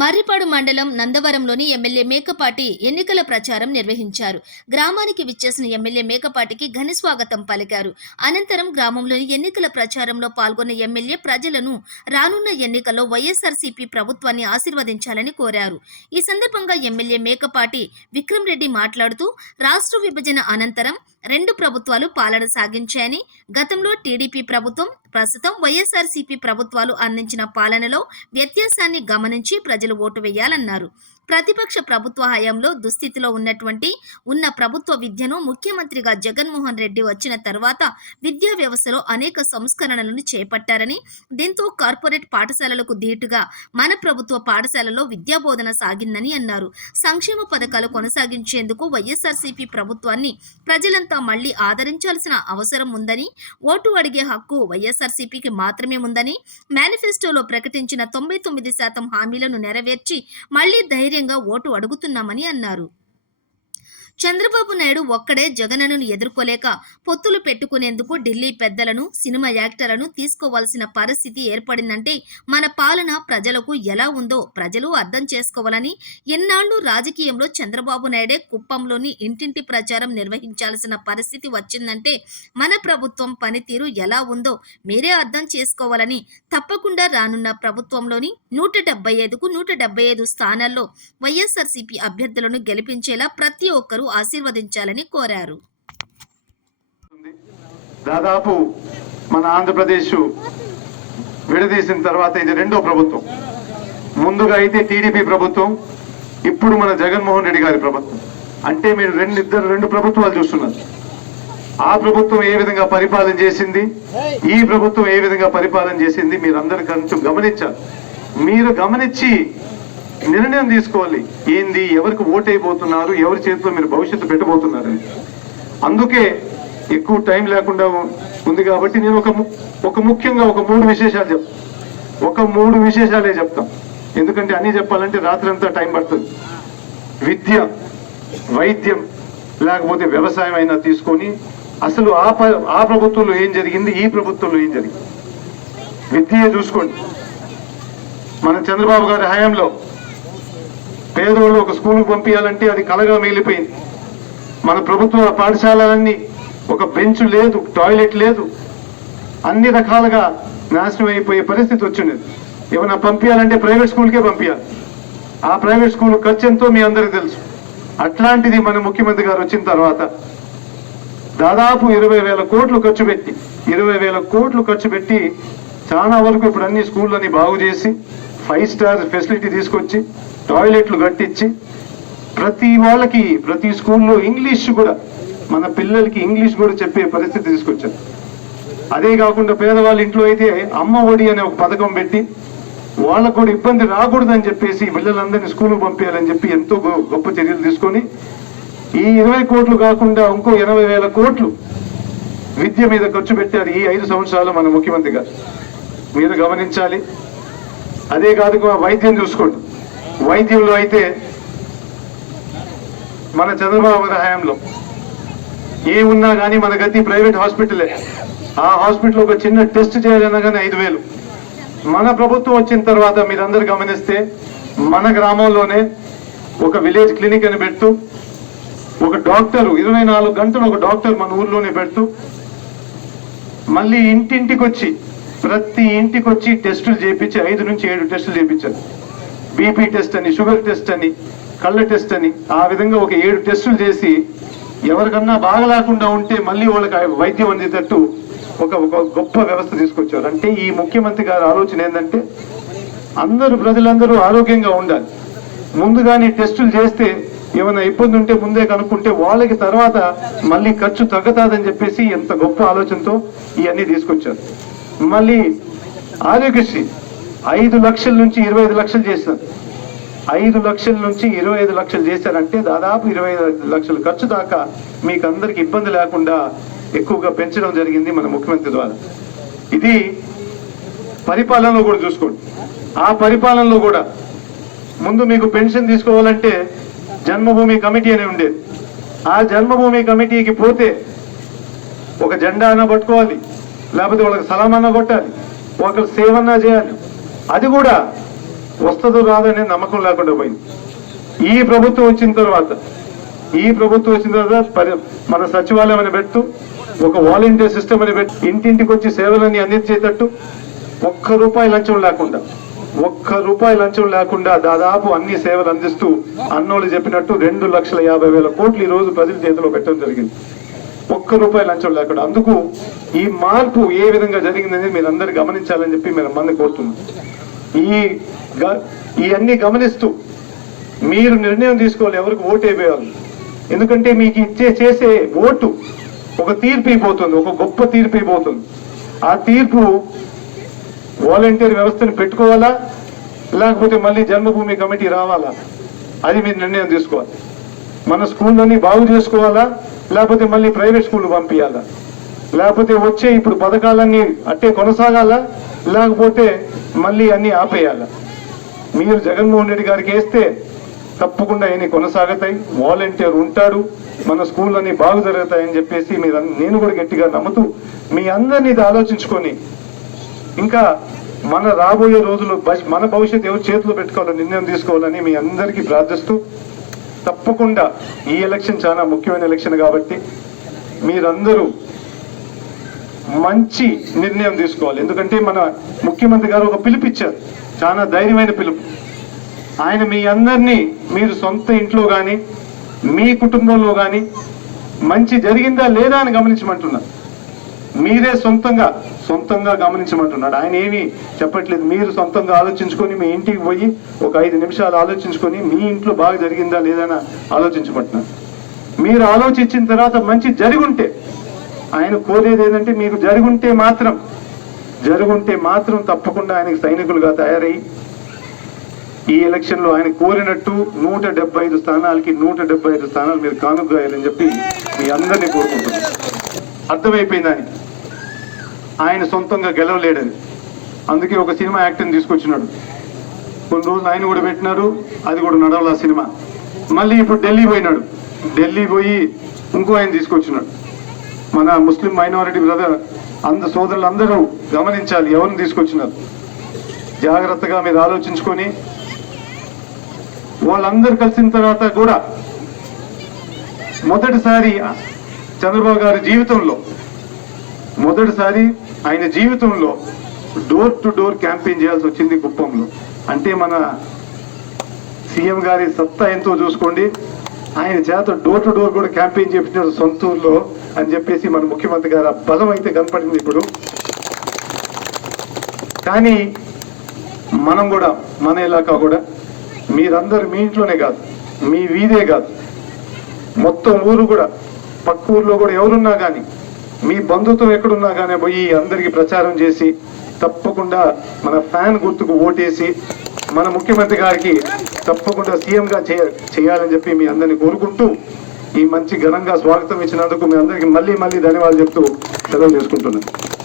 మర్రిపాడు మండలం నందవరంలోని ఎమ్మెల్యే మేకపాటి ఎన్నికల ప్రచారం నిర్వహించారు. గ్రామానికి విచ్చేసిన ఎమ్మెల్యే మేకపాటికి ఘన స్వాగతం పలికారు. అనంతరం గ్రామంలోని ఎన్నికల ప్రచారంలో పాల్గొన్న ఎమ్మెల్యే ప్రజలను రానున్న ఎన్నికల్లో వైఎస్ఆర్సీపీ ప్రభుత్వాన్ని ఆశీర్వదించాలని కోరారు. ఈ సందర్భంగా ఎమ్మెల్యే మేకపాటి విక్రమ్ రెడ్డి మాట్లాడుతూ రాష్ట్ర విభజన అనంతరం రెండు ప్రభుత్వాలు పాలన సాగించాయని గతంలో టీడీపీ ప్రభుత్వం ప్రస్తుతం వైఎస్ఆర్సీపీ ప్రభుత్వాలు అందించిన పాలనలో వ్యత్యాసాన్ని గమనించి ప్రజలు ఓటు వేయాలన్నారు. ప్రతిపక్ష ప్రభుత్వ హయాంలో దుస్థితిలో ఉన్నటువంటి ఉన్న ప్రభుత్వ విద్యను ముఖ్యమంత్రిగా జగన్మోహన్ రెడ్డి వచ్చిన తర్వాత విద్యా వ్యవస్థలో అనేక సంస్కరణలను చేపట్టారని దీంతో కార్పొరేట్ పాఠశాలలకు ధీటుగా మన ప్రభుత్వ పాఠశాలలో విద్యా బోధన సాగిందని అన్నారు. సంక్షేమ పథకాలు కొనసాగించేందుకు వైఎస్ఆర్సీపీ ప్రభుత్వాన్ని ప్రజలంతా మళ్ళీ ఆదరించాల్సిన అవసరం ఉందని ఓటు అడిగే హక్కు వైఎస్ఆర్సీపీకి మాత్రమే ఉందని మేనిఫెస్టోలో ప్రకటించిన తొంభై తొమ్మిది శాతం హామీలను నెరవేర్చి మళ్ళీ ధైర్యంగా ఓటు అడుగుతున్నామని అన్నారు. చంద్రబాబు నాయుడు ఒక్కడే జగనను ఎదుర్కోలేక పొత్తులు పెట్టుకునేందుకు ఢిల్లీ పెద్దలను సినిమా యాక్టర్లను తీసుకోవాల్సిన పరిస్థితి ఏర్పడిందంటే మన పాలన ప్రజలకు ఎలా ఉందో ప్రజలు అర్థం చేసుకోవాలని ఎన్నాళ్ళు రాజకీయంలో చంద్రబాబు నాయుడే కుప్పంలోని ఇంటింటి ప్రచారం నిర్వహించాల్సిన పరిస్థితి వచ్చిందంటే మన ప్రభుత్వం పనితీరు ఎలా ఉందో మీరే అర్థం చేసుకోవాలని తప్పకుండా రానున్న ప్రభుత్వంలోని నూట డెబ్బై ఐదుకు నూట డెబ్బై ఐదు స్థానాల్లో వైఎస్ఆర్సీపీ అభ్యర్థులను గెలిపించేలా ప్రతి ఒక్కరూ ఆశీర్వదించాలని కోరారు. దాదాపు మన ఆంధ్రప్రదేశ్ విడదీసిన తర్వాత ఇది రెండో ప్రభుత్వం. ముందుగా అయితే టీడీపీ ప్రభుత్వం ఇప్పుడు మన జగన్మోహన్ రెడ్డి గారి ప్రభుత్వం. అంటే మీరు రెండు ఇద్దరు రెండు ప్రభుత్వాలు చూస్తున్నారు. ఆ ప్రభుత్వం ఏ విధంగా పరిపాలన చేసింది? ఈ ప్రభుత్వం ఏ విధంగా పరిపాలన చేసింది? మీరు కొంచెం గమనించాలి. మీరు గమనించి నిర్ణయం తీసుకోవాలి. ఏంది? ఎవరికి ఓటైపోతున్నారు? ఎవరి చేతిలో మీరు భవిష్యత్తు పెట్టబోతున్నారు? అందుకే ఎక్కువ టైం లేకుండా ఉంది కాబట్టి నేను ఒక ము- ఒక ముఖ్యంగా ఒక మూడు విశేషాలు చెప్ ఒక మూడు విశేషాలే చెప్తాం. ఎందుకంటే అన్ని చెప్పాలంటే రాత్రి అంతా టైం పడుతుంది. విద్య వైద్యం లేకపోతే వ్యవసాయం అయినా తీసుకొని అసలు ఆ ప- ఆ ప్రభుత్వంలో ఏం జరిగింది? ఈ ప్రభుత్వంలో ఏం జరిగింది? విద్య చూసుకోండి. మన చంద్రబాబు గారి హయాంలో పేదవాళ్ళు ఒక స్కూల్కి పంపించాలంటే అది కలగా మిగిలిపోయింది. మన ప్రభుత్వ పాఠశాలలన్నీ ఒక బెంచ్ లేదు టాయిలెట్ లేదు. అన్ని రకాలుగా నాశనం అయిపోయే పరిస్థితి వచ్చింది. ఏమైనా పంపించాలంటే ప్రైవేట్ స్కూల్కే పంపించాలి. ఆ ప్రైవేట్ స్కూల్ ఖర్చు ఎంతో మీ అందరికీ తెలుసు. అట్లాంటిది మన ముఖ్యమంత్రి గారు వచ్చిన తర్వాత దాదాపు ఇరవై వేల కోట్లు ఖర్చు పెట్టి ఇరవై వేల కోట్లు ఖర్చు పెట్టి చాలా వరకు ఇప్పుడు అన్ని స్కూళ్ళని బాగు చేసి ఫైవ్ స్టార్ ఫెసిలిటీ తీసుకొచ్చి టాయిలెట్లు కట్టించి ప్రతి వాళ్ళకి ప్రతి స్కూల్లో ఇంగ్లీష్ కూడా మన పిల్లలకి ఇంగ్లీష్ కూడా చెప్పే పరిస్థితి తీసుకొచ్చారు. అదే కాకుండా పేదవాళ్ళ ఇంట్లో అయితే అమ్మ ఒడి అనే ఒక పథకం పెట్టి వాళ్ళకు కూడా ఇబ్బంది రాకూడదని చెప్పేసి పిల్లలందరినీ స్కూల్కి పంపించాలని చెప్పి ఎంతో గొప్ప చర్యలు తీసుకొని ఈ ఇరవై కోట్లు కాకుండా ఇంకో ఎనభై వేల కోట్లు విద్య మీద ఖర్చు పెట్టారు ఈ ఐదు సంవత్సరాలు మన ముఖ్యమంత్రి గారు. మీరు గమనించాలి. అదే కాదు వైద్యం చూసుకోండి. వైద్యంలో అయితే మన చంద్రబాబు గారి హయాంలో ఏమున్నా కానీ మన గతి ప్రైవేట్ హాస్పిటలే. ఆ హాస్పిటల్ ఒక చిన్న టెస్ట్ చేయాలన్నా కానీ ఐదు వేలు. మన ప్రభుత్వం వచ్చిన తర్వాత మీరందరు గమనిస్తే మన గ్రామంలోనే ఒక విలేజ్ క్లినిక్ అని పెడుతూ ఒక డాక్టర్ ఇరవై నాలుగు గంటలు ఒక డాక్టర్ మన ఊర్లోనే పెడుతూ మళ్ళీ ఇంటింటికి వచ్చి ప్రతి ఇంటికి వచ్చి టెస్టులు చేయించి ఐదు నుంచి ఏడు టెస్టులు చేయించారు బీపీ టెస్ట్ అని షుగర్ టెస్ట్ అని కళ్ళ టెస్ట్ అని ఆ విధంగా ఒక ఏడు టెస్టులు చేసి ఎవరికన్నా బాగలేకుండా ఉంటే మళ్ళీ వాళ్ళకి వైద్యం అందేటట్టు ఒక ఒక గొప్ప వ్యవస్థ తీసుకొచ్చారు. అంటే ఈ ముఖ్యమంత్రి గారి ఆలోచన ఏంటంటే అందరూ ప్రజలందరూ ఆరోగ్యంగా ఉండాలి. ముందుగానే టెస్టులు చేస్తే ఏమైనా ఇబ్బంది ఉంటే ముందే కనుక్కుంటే వాళ్ళకి తర్వాత మళ్ళీ ఖర్చు తగ్గుతాదని చెప్పేసి ఎంత గొప్ప ఆలోచనతో ఇవన్నీ తీసుకొచ్చారు. మళ్ళీ ఆరోగ్యశ్రీ. ఐదు లక్షల నుంచి ఇరవై ఐదు లక్షలు చేశారు. ఐదు లక్షల నుంచి ఇరవై ఐదు లక్షలు చేశారంటే దాదాపు ఇరవై ఐదు లక్షల ఖర్చు దాకా మీకు అందరికి ఇబ్బంది లేకుండా ఎక్కువగా పెంచడం జరిగింది మన ముఖ్యమంత్రి ద్వారా. ఇది పరిపాలనలో కూడా చూసుకోండి. ఆ పరిపాలనలో కూడా ముందు మీకు పెన్షన్ తీసుకోవాలంటే జన్మభూమి కమిటీ అని ఉండేది. ఆ జన్మభూమి కమిటీకి పోతే ఒక జెండా అన్న పట్టుకోవాలి. లేకపోతే వాళ్ళకి సలాం అన్న కొట్టాలి. ఒకరు సేవన్నా చేయాలి. అది కూడా వస్తుందో రాదనే నమ్మకం లేకుండా పోయింది. ఈ ప్రభుత్వం వచ్చిన తర్వాత ఈ ప్రభుత్వం వచ్చిన తర్వాత పరి- మన సచివాలయం అని పెట్టు ఒక వాలంటీర్ సిస్టమ్ అని పెట్టి ఇంటింటికి వచ్చి సేవలన్నీ అందించేటట్టు ఒక్క రూపాయి లంచం లేకుండా ఒక్క రూపాయి లంచం లేకుండా దాదాపు అన్ని సేవలు అందిస్తూ అన్నోళ్ళు చెప్పినట్టు రెండు లక్షల యాభై వేల కోట్లు ఈ రోజు ప్రజల చేతిలో పెట్టడం జరిగింది. ఒక్క రూపాయి లంచం లేకుండా అందుకు ఈ మార్పు ఏ విధంగా జరిగిందనేది మీరు అందరు గమనించాలని చెప్పి మీరు మంది కోరుతున్నాం. ఈ గ- గమనిస్తూ మీరు నిర్ణయం తీసుకోవాలి ఎవరికి ఓటు వేయాలి ఎందుకంటే మీకు ఇచ్చే చేసే ఓటు ఒక తీర్పు అయిపోతుంది ఒక గొప్ప తీర్పు అయిపోతుంది. ఆ తీర్పు వాలంటీర్ వ్యవస్థను పెట్టుకోవాలా? లేకపోతే మళ్ళీ జన్మభూమి కమిటీ రావాలా? అది మీరు నిర్ణయం తీసుకోవాలి. మన స్కూళ్ళని బాగు చేసుకోవాలా? లేకపోతే మళ్ళీ ప్రైవేట్ స్కూల్ పంపించాలా లేకపోతే వచ్చే ఇప్పుడు పథకాలన్నీ అట్టే కొనసాగాలా? లేకపోతే మళ్ళీ అన్ని ఆపేయాలా? మీరు జగన్మోహన్ రెడ్డి గారికి వేస్తే తప్పకుండా ఇవన్నీ కొనసాగుతాయి. వాలంటీర్ ఉంటాడు. మన స్కూళ్ళని బాగు జరుగుతాయని చెప్పేసి మీరు నేను కూడా గట్టిగా నమ్ముతూ మీ అందరినీ ఇది ఆలోచించుకొని ఇంకా మన రాబోయే రోజులు మన భవిష్యత్తు ఎవరు చేతిలో పెట్టుకోవాలని నిర్ణయం తీసుకోవాలని మీ అందరికీ ప్రార్థిస్తూ తప్పకుండా ఈ ఎలక్షన్ చాలా ముఖ్యమైన ఎలక్షన్ కాబట్టి మీరందరూ మంచి నిర్ణయం తీసుకోవాలి. ఎందుకంటే మన ముఖ్యమంత్రి గారు ఒక పిలుపు ఇచ్చారు చాలా ధైర్యమైన పిలుపు. ఆయన మీ అందరినీ మీరు సొంత ఇంట్లో కానీ మీ కుటుంబంలో కానీ మంచి జరిగిందా లేదా అని గమనించమంటున్నారు. మీరే సొంతంగా సొంతంగా గమనించమంటున్నాడు. ఆయన ఏమీ చెప్పట్లేదు. మీరు సొంతంగా ఆలోచించుకొని మీ ఇంటికి పోయి ఒక ఐదు నిమిషాలు ఆలోచించుకొని మీ ఇంట్లో బాగా జరిగిందా లేదా అని మీరు ఆలోచించిన తర్వాత మంచి జరుగుంటే ఆయన కోరేది ఏంటంటే మీకు జరుగుంటే మాత్రం జరుగుంటే మాత్రం తప్పకుండా ఆయనకి సైనికులుగా తయారయ్యి ఈ ఎలక్షన్లో ఆయన కోరినట్టు నూట డెబ్బై ఐదు స్థానాలకి నూట డెబ్బై ఐదు స్థానాలు మీరు కానుగ్గాయాలని చెప్పి మీ అందరినీ కోరుకుంటున్నాను. అర్థమైపోయింది ఆయన సొంతంగా గెలవలేడని. అందుకే ఒక సినిమా యాక్టర్ని తీసుకొచ్చినాడు. కొన్ని రోజులు ఆయన కూడా పెట్టినారు అది కూడా నడవల ఆ సినిమా. మళ్ళీ ఇప్పుడు ఢిల్లీ పోయినాడు. ఢిల్లీ పోయి ఇంకో ఆయన తీసుకొచ్చినాడు. మన ముస్లిం మైనారిటీ బ్రదర్ అంద సోదరులందరూ గమనించాలి ఎవరిని తీసుకొచ్చినారు? జాగ్రత్తగా మీరు ఆలోచించుకొని వాళ్ళందరూ కలిసిన తర్వాత కూడా మొదటిసారి చంద్రబాబు గారి జీవితంలో మొదటిసారి ఆయన జీవితంలో డోర్ టు డోర్ క్యాంపెయిన్ చేయాల్సి వచ్చింది కుప్పంలో. అంటే మన సీఎం గారి సత్తా ఎంతో చూసుకోండి. ఆయన చేత డోర్ టు డోర్ కూడా క్యాంపెయిన్ చేపించారు సొంత ఊర్లో అని చెప్పేసి మన ముఖ్యమంత్రి గారు బలం అయితే కనపడింది ఇప్పుడు. కానీ మనం కూడా మన ఇలాకా కూడా మీరందరూ మీ ఇంట్లోనే కాదు మీ వీధే కాదు. మొత్తం ఊరు కూడా పక్క ఊర్లో కూడా ఎవరున్నా కానీ మీ బంధుత్వం ఎక్కడున్నా కానీ పోయి అందరికీ ప్రచారం చేసి తప్పకుండా మన ఫ్యాన్ గుర్తుకు ఓటేసి మన ముఖ్యమంత్రి గారికి తప్పకుండా సీఎంగా చేయ చేయాలని చెప్పి మీ అందరిని కోరుకుంటూ ఈ మంచి ఘనంగా స్వాగతం ఇచ్చినందుకు మీ అందరికి మళ్ళీ మళ్ళీ ధన్యవాదాలు చెప్తూ సెలవు చేసుకుంటున్నాను